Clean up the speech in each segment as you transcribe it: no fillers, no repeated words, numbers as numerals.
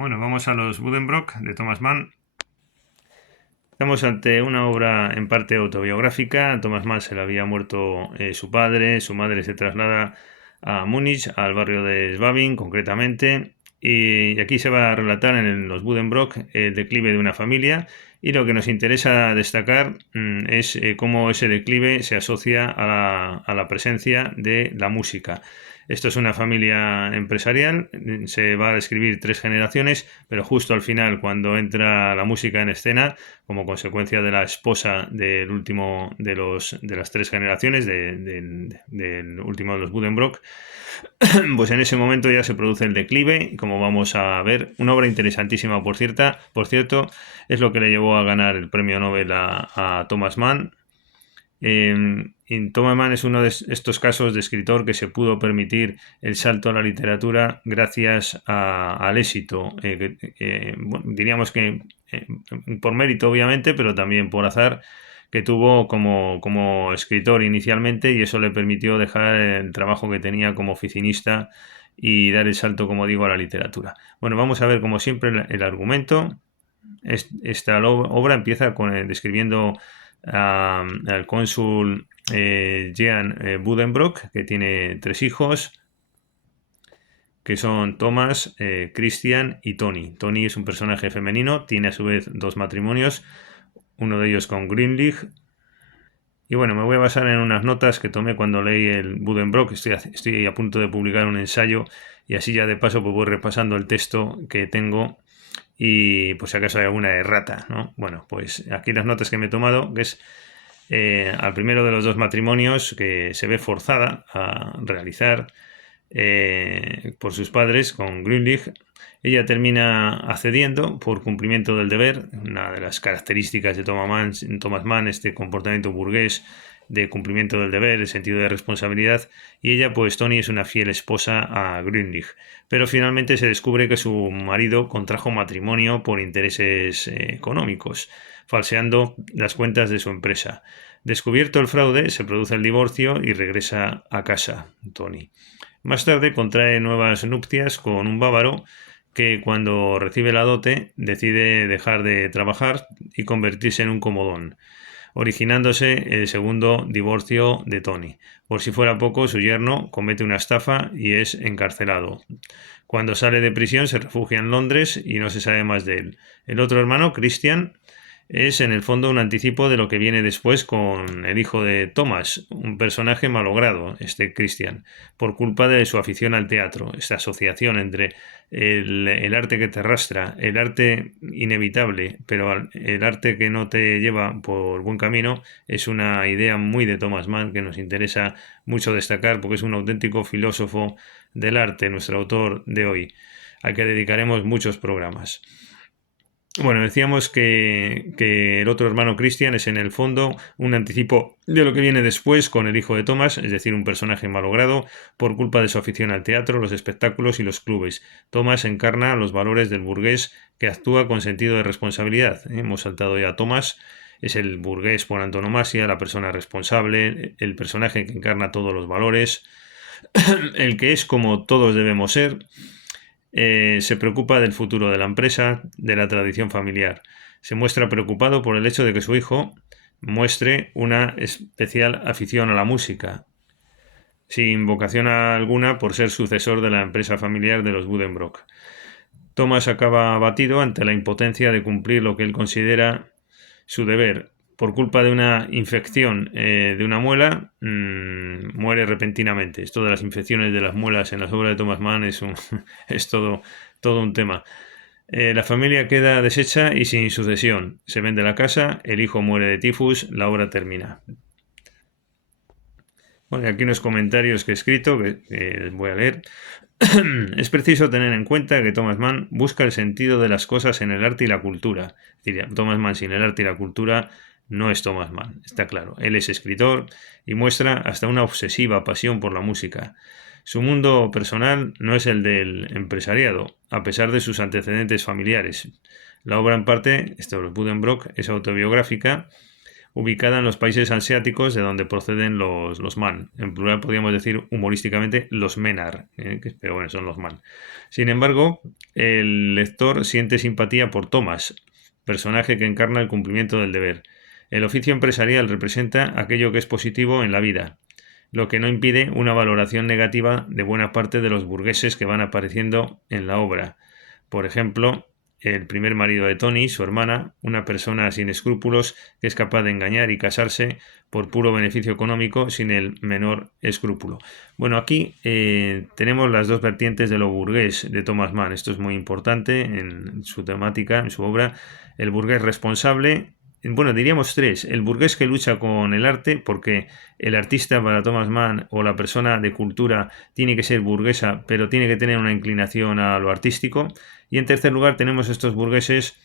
Bueno, vamos a los Buddenbrook de Thomas Mann. Estamos ante una obra en parte autobiográfica. A Thomas Mann se le había muerto su padre, su madre se traslada a Múnich, al barrio de Schwabing concretamente, y aquí se va a relatar en los Buddenbrook el declive de una familia, y lo que nos interesa destacar es cómo ese declive se asocia a la presencia de la música. Esto es una familia empresarial, se va a describir 3 generaciones, pero justo al final, cuando entra la música en escena, como consecuencia de la esposa del último de las 3 generaciones, del último de los Buddenbrook, pues en ese momento ya se produce el declive, y como vamos a ver, una obra interesantísima, por cierto, es lo que le llevó a ganar el premio Nobel a Thomas Mann. Thomas Mann es uno de estos casos de escritor que se pudo permitir el salto a la literatura gracias al éxito. Bueno, diríamos que por mérito, obviamente, pero también por azar, que tuvo como escritor inicialmente, y eso le permitió dejar el trabajo que tenía como oficinista y dar el salto, como digo, a la literatura. Bueno, vamos a ver, como siempre, el argumento. Esta obra empieza describiendo al cónsul Jean Buddenbrook, que tiene 3 hijos, que son Thomas, Christian y Tony. Tony es un personaje femenino, tiene a su vez 2 matrimonios, uno de ellos con Grünlich. Y bueno, me voy a basar en unas notas que tomé cuando leí el Buddenbrook. Estoy a punto de publicar un ensayo, y así ya de paso pues voy repasando el texto que tengo, y pues si acaso hay alguna errata, ¿no? Bueno, pues aquí las notas que me he tomado, que es al primero de los 2 matrimonios que se ve forzada a realizar por sus padres con Grünlich. Ella termina accediendo por cumplimiento del deber, una de las características de Thomas Mann, este comportamiento burgués de cumplimiento del deber, el sentido de responsabilidad, y ella, pues Tony, es una fiel esposa a Grünlich, pero finalmente se descubre que su marido contrajo matrimonio por intereses económicos, falseando las cuentas de su empresa. Descubierto el fraude, se produce el divorcio y regresa a casa Tony. Más tarde contrae nuevas nupcias con un bávaro que, cuando recibe la dote, decide dejar de trabajar y convertirse en un comodón, originándose el segundo divorcio de Tony. Por si fuera poco, su yerno comete una estafa y es encarcelado. Cuando sale de prisión se refugia en Londres y no se sabe más de él. El otro hermano, Christian, es en el fondo un anticipo de lo que viene después con el hijo de Thomas, un personaje malogrado, este Christian, por culpa de su afición al teatro, esta asociación entre el arte que te arrastra, el arte inevitable, pero el arte que no te lleva por buen camino. Es una idea muy de Thomas Mann que nos interesa mucho destacar, porque es un auténtico filósofo del arte, nuestro autor de hoy, al que dedicaremos muchos programas. Bueno, decíamos que el otro hermano Christian es en el fondo un anticipo de lo que viene después con el hijo de Thomas, es decir, un personaje malogrado por culpa de su afición al teatro, los espectáculos y los clubes. Thomas encarna los valores del burgués que actúa con sentido de responsabilidad. Hemos saltado ya a Thomas, es el burgués por antonomasia, la persona responsable, el personaje que encarna todos los valores, el que es como todos debemos ser. Se preocupa del futuro de la empresa, de la tradición familiar. Se muestra preocupado por el hecho de que su hijo muestre una especial afición a la música, sin vocación alguna por ser sucesor de la empresa familiar de los Buddenbrook. Thomas acaba abatido ante la impotencia de cumplir lo que él considera su deber. Por culpa de una infección de una muela, muere repentinamente. Esto de las infecciones de las muelas en las obras de Thomas Mann es todo un tema. La familia queda deshecha y sin sucesión. Se vende la casa, el hijo muere de tifus, la obra termina. Bueno, aquí unos comentarios que he escrito que voy a leer. Es preciso tener en cuenta que Thomas Mann busca el sentido de las cosas en el arte y la cultura. Es decir, Thomas Mann sin el arte y la cultura no es Thomas Mann, está claro. Él es escritor y muestra hasta una obsesiva pasión por la música. Su mundo personal no es el del empresariado, a pesar de sus antecedentes familiares. La obra, en parte, Buddenbrook, es autobiográfica, ubicada en los países asiáticos de donde proceden los Man. En plural podríamos decir humorísticamente los Menar, pero bueno, son los Man. Sin embargo, el lector siente simpatía por Thomas, personaje que encarna el cumplimiento del deber. El oficio empresarial representa aquello que es positivo en la vida, lo que no impide una valoración negativa de buena parte de los burgueses que van apareciendo en la obra. Por ejemplo, el primer marido de Tony, su hermana, una persona sin escrúpulos que es capaz de engañar y casarse por puro beneficio económico sin el menor escrúpulo. Bueno, aquí tenemos las dos vertientes de lo burgués de Thomas Mann. Esto es muy importante en su temática, en su obra. El burgués responsable, bueno, diríamos tres: el burgués que lucha con el arte, porque el artista para Thomas Mann o la persona de cultura tiene que ser burguesa, pero tiene que tener una inclinación a lo artístico. Y en tercer lugar tenemos estos burgueses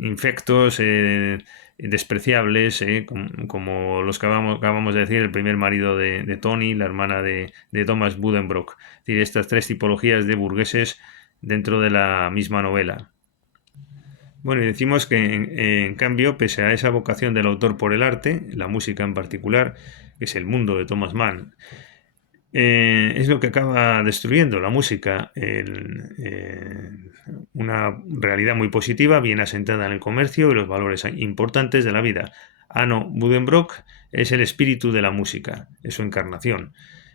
infectos, despreciables, como los que acabamos de decir, el primer marido de Tony, la hermana de Thomas Buddenbrook. Es decir, estas tres tipologías de burgueses dentro de la misma novela. Bueno, y decimos que en cambio, pese a esa vocación del autor por el arte, la música en particular, que es el mundo de Thomas Mann, es lo que acaba destruyendo la música, una realidad muy positiva, bien asentada en el comercio y los valores importantes de la vida. Anno Buddenbrook es el espíritu de la música, es su encarnación.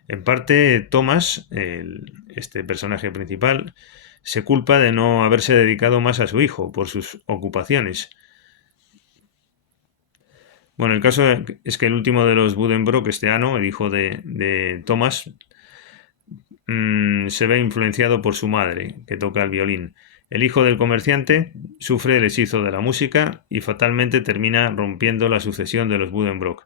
En parte, Thomas, este personaje principal, se culpa de no haberse dedicado más a su hijo por sus ocupaciones. Bueno, el caso es que el último de los Buddenbrook, este Anno, el hijo de Thomas, se ve influenciado por su madre, que toca el violín. El hijo del comerciante sufre el hechizo de la música y fatalmente termina rompiendo la sucesión de los Buddenbrook,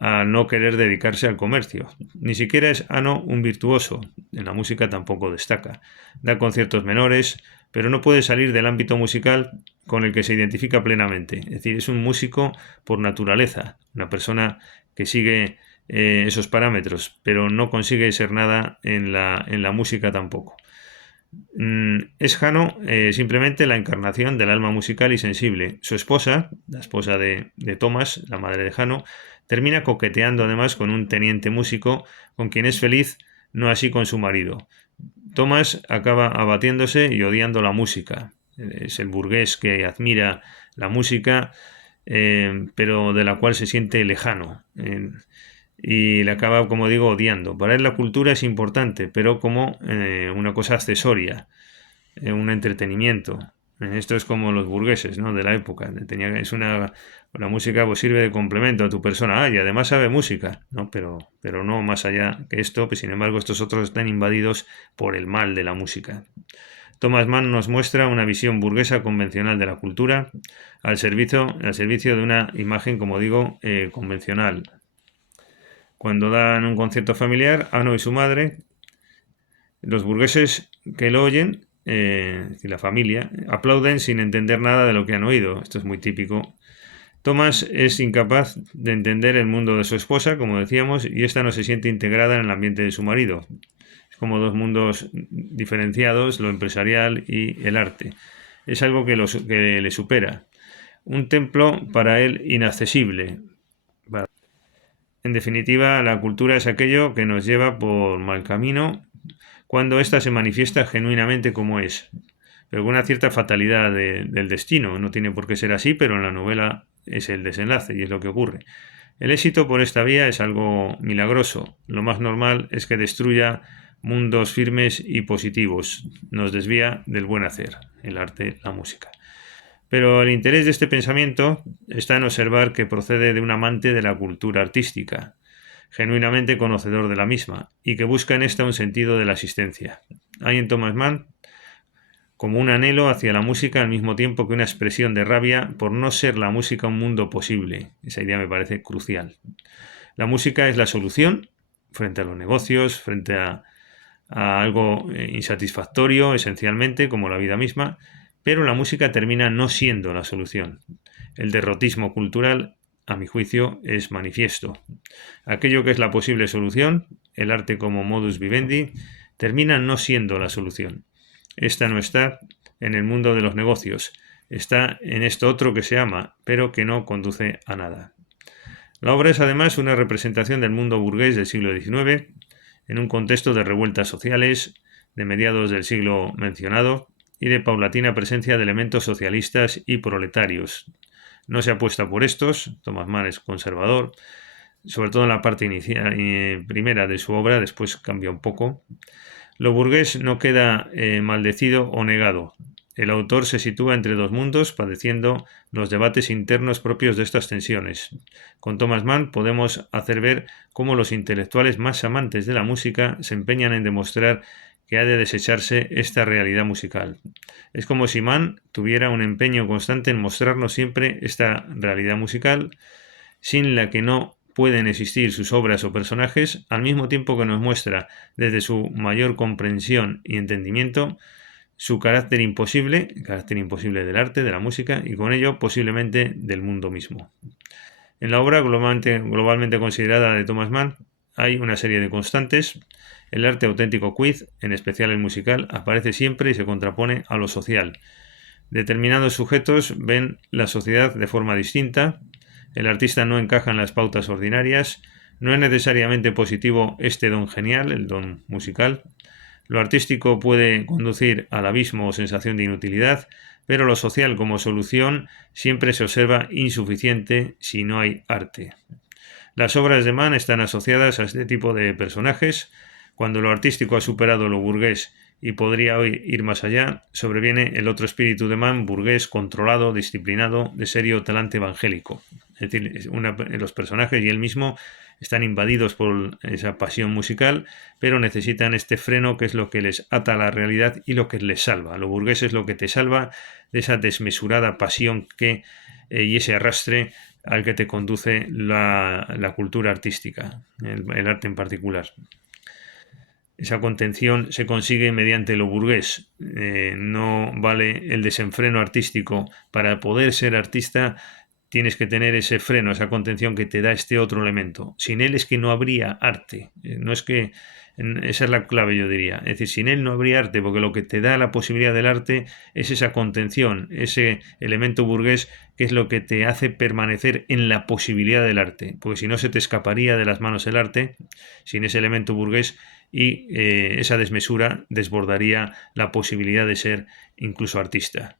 a no querer dedicarse al comercio. Ni siquiera es Anno un virtuoso, en la música tampoco destaca. Da conciertos menores, pero no puede salir del ámbito musical con el que se identifica plenamente. Es decir, es un músico por naturaleza, una persona que sigue esos parámetros, pero no consigue ser nada en la música tampoco. Es Jano simplemente la encarnación del alma musical y sensible. Su esposa, la esposa de Thomas, la madre de Jano, termina coqueteando además con un teniente músico con quien es feliz, no así con su marido. Thomas acaba abatiéndose y odiando la música. Es el burgués que admira la música, pero de la cual se siente lejano. Y la acaba, como digo, odiando. Para él la cultura es importante, pero como una cosa accesoria, un entretenimiento. Esto es como los burgueses, ¿no?, de la época. La música pues sirve de complemento a tu persona. Y además sabe música, ¿no? Pero no más allá que esto. Pues, sin embargo, estos otros están invadidos por el mal de la música. Thomas Mann nos muestra una visión burguesa convencional de la cultura al servicio de una imagen, como digo, convencional. Cuando dan un concierto familiar, Anno y su madre, los burgueses que lo oyen, y la familia, aplauden sin entender nada de lo que han oído. Esto es muy típico. Thomas es incapaz de entender el mundo de su esposa, como decíamos, y ésta no se siente integrada en el ambiente de su marido. Es como dos mundos diferenciados, lo empresarial y el arte. Es algo que le supera. Un templo para él inaccesible. En definitiva, la cultura es aquello que nos lleva por mal camino cuando ésta se manifiesta genuinamente como es, pero con una cierta fatalidad del destino. No tiene por qué ser así, pero en la novela es el desenlace y es lo que ocurre. El éxito por esta vía es algo milagroso. Lo más normal es que destruya mundos firmes y positivos, nos desvía del buen hacer, el arte, la música. Pero el interés de este pensamiento está en observar que procede de un amante de la cultura artística, genuinamente conocedor de la misma, y que busca en esta un sentido de la existencia. Hay en Thomas Mann como un anhelo hacia la música al mismo tiempo que una expresión de rabia por no ser la música un mundo posible. Esa idea me parece crucial. La música es la solución frente a los negocios, frente a algo insatisfactorio, esencialmente, como la vida misma, pero la música termina no siendo la solución. El derrotismo cultural, a mi juicio, es manifiesto. Aquello que es la posible solución, el arte como modus vivendi, termina no siendo la solución. Esta no está en el mundo de los negocios, Está en esto otro que se ama, pero que no conduce a nada. La obra es además una representación del mundo burgués del siglo XIX, en un contexto de revueltas sociales de mediados del siglo mencionado y de paulatina presencia de elementos socialistas y proletarios. No se apuesta por estos, Thomas Mann es conservador, sobre todo en la parte inicial, primera de su obra, después cambia un poco. Lo burgués no queda maldecido o negado. El autor se sitúa entre dos mundos, padeciendo los debates internos propios de estas tensiones. Con Thomas Mann podemos hacer ver cómo los intelectuales más amantes de la música se empeñan en demostrar que ha de desecharse esta realidad musical. Es como si Mann tuviera un empeño constante en mostrarnos siempre esta realidad musical, sin la que no pueden existir sus obras o personajes, al mismo tiempo que nos muestra, desde su mayor comprensión y entendimiento, su carácter imposible del arte, de la música, y con ello posiblemente del mundo mismo. En la obra globalmente considerada de Thomas Mann hay una serie de constantes. El arte auténtico quiz, en especial el musical, aparece siempre y se contrapone a lo social. Determinados sujetos ven la sociedad de forma distinta. El artista no encaja en las pautas ordinarias. No es necesariamente positivo este don genial, el don musical. Lo artístico puede conducir al abismo o sensación de inutilidad, pero lo social como solución siempre se observa insuficiente si no hay arte. Las obras de Mann están asociadas a este tipo de personajes. Cuando lo artístico ha superado lo burgués y podría hoy ir más allá, sobreviene el otro espíritu de Mann, burgués, controlado, disciplinado, de serio talante evangélico. Es decir, los personajes y él mismo están invadidos por esa pasión musical, pero necesitan este freno que es lo que les ata a la realidad y lo que les salva. Lo burgués es lo que te salva de esa desmesurada pasión y ese arrastre al que te conduce la cultura artística, el arte en particular. Esa contención se consigue mediante lo burgués. No vale el desenfreno artístico. Para poder ser artista tienes que tener ese freno, esa contención que te da este otro elemento. Sin él es que no habría arte. No es que... Esa es la clave, yo diría. Es decir, sin él no habría arte, porque lo que te da la posibilidad del arte es esa contención, ese elemento burgués que es lo que te hace permanecer en la posibilidad del arte. Porque si no se te escaparía de las manos el arte, sin ese elemento burgués, y esa desmesura desbordaría la posibilidad de ser incluso artista.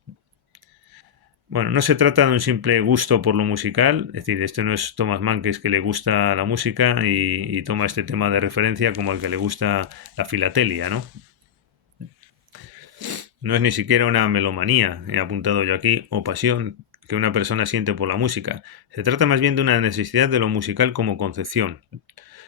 Bueno, no se trata de un simple gusto por lo musical, es decir, este no es Thomas Mann, que es que le gusta la música y toma este tema de referencia como al que le gusta la filatelia, ¿no? No es ni siquiera una melomanía, he apuntado yo aquí, o pasión que una persona siente por la música. Se trata más bien de una necesidad de lo musical como concepción.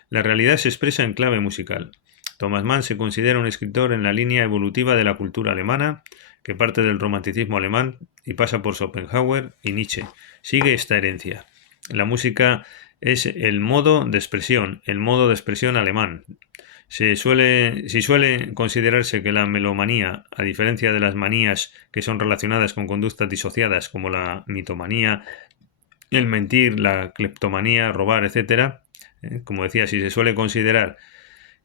La realidad se expresa en clave musical. Thomas Mann se considera un escritor en la línea evolutiva de la cultura alemana, que parte del romanticismo alemán y pasa por Schopenhauer y Nietzsche. Sigue esta herencia. La música es el modo de expresión alemán. Si suele considerarse que la melomanía, a diferencia de las manías que son relacionadas con conductas disociadas como la mitomanía, el mentir, la cleptomanía, robar, etc., como decía, si se suele considerar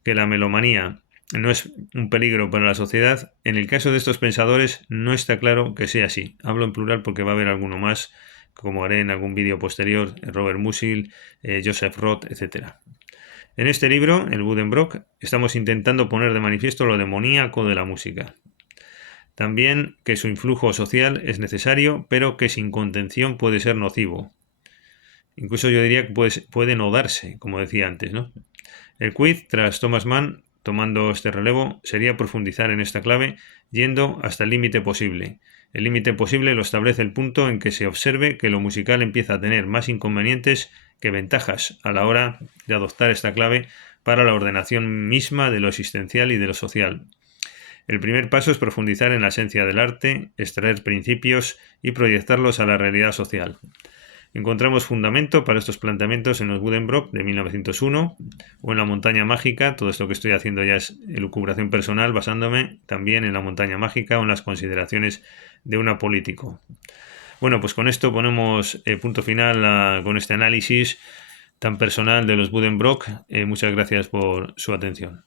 que la melomanía no es un peligro para la sociedad, en el caso de estos pensadores no está claro que sea así. Hablo en plural porque va a haber alguno más, como haré en algún vídeo posterior, Robert Musil, Joseph Roth, etc. En este libro, el Buddenbrock, estamos intentando poner de manifiesto lo demoníaco de la música. También que su influjo social es necesario, pero que sin contención puede ser nocivo. Incluso yo diría que puede no darse, como decía antes, ¿no? El quiz, tras Thomas Mann, tomando este relevo, sería profundizar en esta clave, yendo hasta el límite posible. El límite posible lo establece el punto en que se observe que lo musical empieza a tener más inconvenientes que ventajas a la hora de adoptar esta clave para la ordenación misma de lo existencial y de lo social. El primer paso es profundizar en la esencia del arte, extraer principios y proyectarlos a la realidad social. Encontramos fundamento para estos planteamientos en los Buddenbrock de 1901 o en La montaña mágica. Todo esto que estoy haciendo ya es elucubración personal, basándome también en La montaña mágica o en las consideraciones de un apolítico. Bueno, pues con esto ponemos punto final con este análisis tan personal de los Buddenbrock. Muchas gracias por su atención.